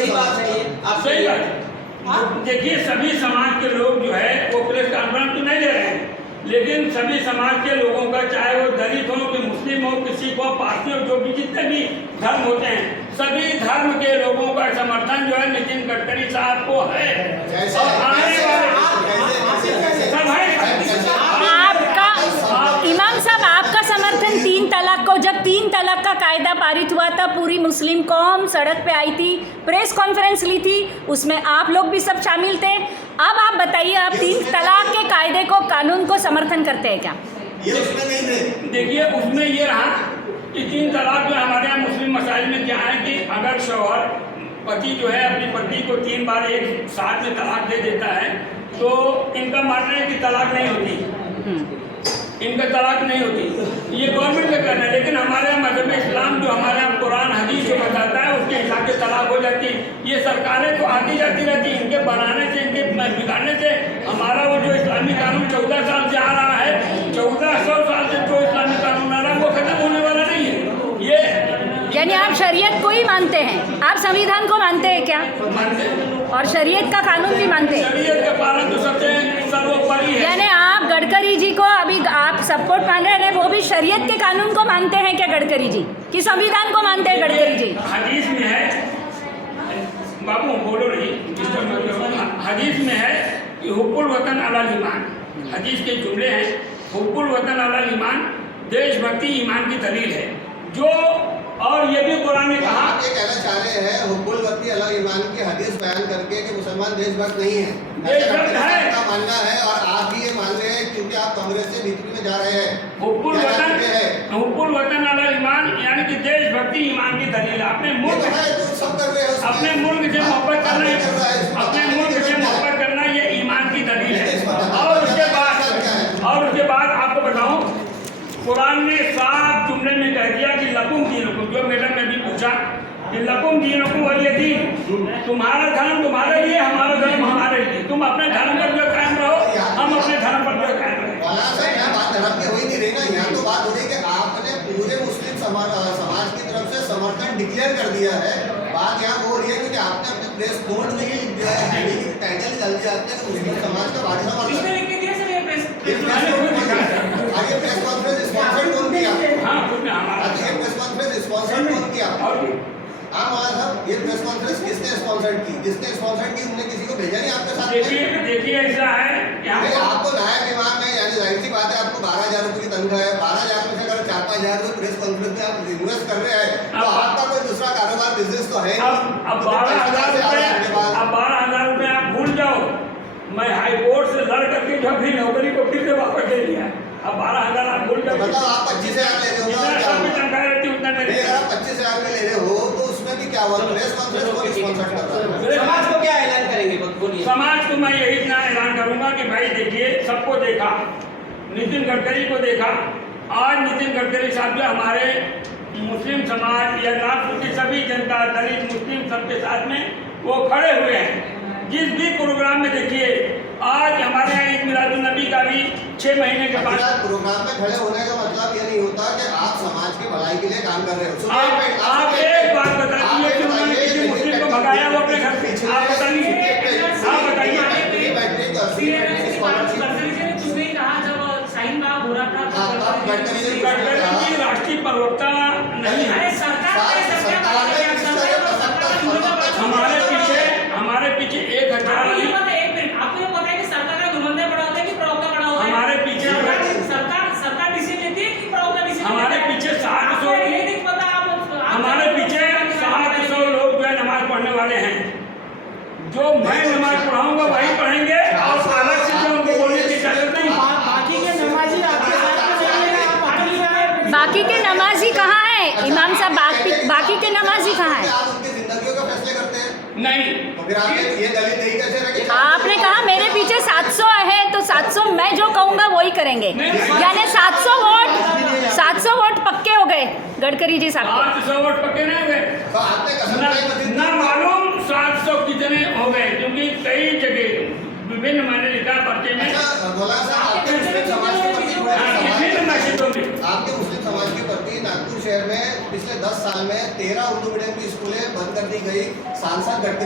सही बात नहीं है, आप सही बात। देखिए सभी समाज के लोग जो है वो प्रेस कॉन्फ्रेंस तो नहीं ले रहे हैं, लेकिन सभी समाज के लोगों का, चाहे वो दलित हो कि मुस्लिम हो, किसी को पारसी हो, जो भी जितने भी धर्म होते हैं, सभी धर्म के लोगों का समर्थन जो है नितिन गडकरी साहब को है। और आने वाले सब है। इमाम साहब आपका समर्थन 3 तलाक को, जब 3 तलाक का कायदा पारित हुआ था पूरी मुस्लिम कौम सड़क पे आई थी, प्रेस कॉन्फ्रेंस ली थी, उसमें आप लोग भी सब शामिल थे। अब आप बताइए, आप 3 तलाक के कायदे को, कानून को समर्थन करते हैं क्या? ये उसमें नहीं थे। देखिए उसमें ये रहा कि 3 तलाक जो हमारे यहाँ मुस्लिम मसाइल में क्या है कि अगर शौहर पति जो है अपनी पत्नी को 3 बार एक साथ में तलाक दे देता है तो इनका मानना है कि तलाक नहीं होती, इनका तलाक नहीं होती, ये गवर्नमेंट का करना है। लेकिन हमारे यहाँ मजहब इस्लाम जो हमारे यहाँ कुरान हदीस जो बताता है उसके हिसाब से तलाक हो जाती है। ये सरकारें तो आती जाती रहती, इनके बनाने से, इनके बिगाड़ने से हमारा वो जो इस्लामी कानून 14 साल से आ रहा है, 1400 साल से जो इस्लामी कानून आ रहा है वो खत्म होने वाला नहीं है। ये यानी आप शरीयत को ही मानते हैं, आप संविधान को मानते हैं क्या? मानते हैं और शरीयत का कानून भी मानते हैं? शरीयत का पालन तो सबसे सर्वोपरि है। यानी आप गडकरी जी को अभी आप सपोर्ट मान रहे हैं, वो भी शरीयत के कानून को मानते हैं क्या गडकरी जी, कि संविधान को मानते हैं गडकरी जी? हदीस में है, बाबू बोलो नहीं, हदीस में है कि हुब्बुल वतन अलल ईमान, हदीस के जुमले हैं, हुब्बुल वतन अलल ईमान, देशभक्ति ईमान की दलील है। जो और ये भी कुरान ने कहा, आप ये कहना चाह रहे हैं हुब्बुल वतन अलल ईमान की हदीस बयान करके कि मुसलमान देशभक्त नहीं है, देशभक्त है का मानना है, और आप भी ये मान रहे हैं क्योंकि आप कांग्रेस से बीजेपी में जा रहे हैं। हुब्बुल वतन अलल ईमान यानी कि देशभक्ति ईमान की दलील। अपने मुल्क सब कर रहे हैं, अपने मुल्क से मोहब्बत करना, अपने मुल्क से मोहब्बत करना ये ईमान की दलील है। और उसके बाद आपको बताऊं, कुरान ने साफ जुमले में कह दिया कि लकुम दीनुकुम, जो मैडम ने भी पूछा कि लकुम दीनुकुम वलिय दीन, तुम्हारा धर्म तुम्हारे लिए, हमारा धर्म हमारे लिए, तुम अपने धर्म पर जो कायम रहो, हम अपने धर्म पर जो कायम रहे। यहाँ बात धर्म की हो ही नहीं रही ना, यहाँ तो बात हो रही है कि आपने पूरे मुस्लिम समाज की तरफ से समर्थन डिक्लेयर कर दिया है। बात यहाँ हो रही है क्योंकि आपने अपने प्रेस नोट में ही लिख दिया है, टाइटल डाल दिया आपने कि मुस्लिम समाज का भारी समर्थन। आगे प्रेस कॉन्फ्रेंस स्पॉन्सर कौन किया? ये प्रेस कॉन्फ्रेंस स्पॉन्सर कौन किया? साहब, ये प्रेस कॉन्फ्रेंस किसने स्पॉन्सर की? जिसने स्पॉन्सर की उन्होंने किसी को भेजा नहीं आपके साथ? देखिए ऐसा है, आप तो नायब इमाम है, यानी जाहिर सी बात है आपको 12,000 रुपये की तनख्वाह है, 12,000 में से अगर 4-5,000 रुपये प्रेस कॉन्फ्रेंस में आप इन्वेस्ट कर रहे हैं तो आपका कोई दूसरा कारोबार बिजनेस तो है नहीं। अब 12,000 रुपये आप भूल जाओ, मैं हाई कोर्ट से लड़ करके जो भी नौकरी को फिर से वापस ले लिया। अब 12,000 आप भूल जाओ, बताओ आप 25,000 ले रहे हो, तनख्वाह रहती उतना मेरे। अगर आप 25,000 में ले रहे हो तो उसमें भी क्या हुआ? प्रेस कॉन्फ्रेंस को स्पॉन्सर कर रहा है। समाज को क्या ऐलान करेंगे, बोलिए। समाज को मैं यही इतना ऐलान करूंगा कि भाई देखिए, सबको देखा, नितिन गडकरी को देखा, आज नितिन गडकरी साहब जो हमारे मुस्लिम समाज या राष्ट्र की सभी जनता, दलित मुस्लिम सबके साथ में वो खड़े हुए हैं। जिस भी प्रोग्राम में देखिए, आज हमारे यहाँ ईद मिलादुन नबी का भी 6 महीने के बाद प्रोग्राम में खड़े होने का मतलब ये नहीं होता कि आप समाज की भलाई के लिए काम कर रहे हो। आप एक बात बताइए कि उन्होंने किसी मुस्लिम को भगाया वो अपने घर से? आप बताइए, आप बताइए। गडकरी जी राष्ट्रीय प्रवक्ता नहीं है। हमारे पीछे 1,000 आपको पता है कि सरकार का धुरंधर बड़ा होता है कि प्रवक्ता बड़ा होता है? हमारे पीछे सरकार डिसीजन लेती है कि प्रवक्ता डिसीजन? हमारे पीछे 700 हमारे पीछे 700 लोग जो है नमाज पढ़ने वाले हैं। जो मैं नमाज पढ़ाऊंगा वही पढ़ेंगे, और अलग से जो उनको बोलने की इजाजत नहीं। बाकी के नमाजी कहाँ है इमाम साहब? बाकी के नमाजी कहाँ है? आप उनकी जिंदगियों का फैसले करते हैं नहीं, तो फिर आप ये दलित नहीं कैसे रहे? आपने कहा मेरे पीछे 700 है तो 700 मैं जो कहूँगा वही करेंगे, यानी 700 वोट पक्के हो गए गडकरी जी साहब के। 700 वोट पक्के नहीं हुए, तो आपने कसम खाई ना मालूम 700 कितने हो गए, क्योंकि कई जगह विभिन्न मैंने लिखा पर्चे में। बोला साहब, आपके मुस्लिम समाज के प्रति विभिन्न मस्जिदों में आपके मुस्लिम समाज के प्रति नागपुर शहर में पिछले 10 साल में 13 उर्दू मीडियम की स्कूलें बंद कर दी गई। सांसद गडकरी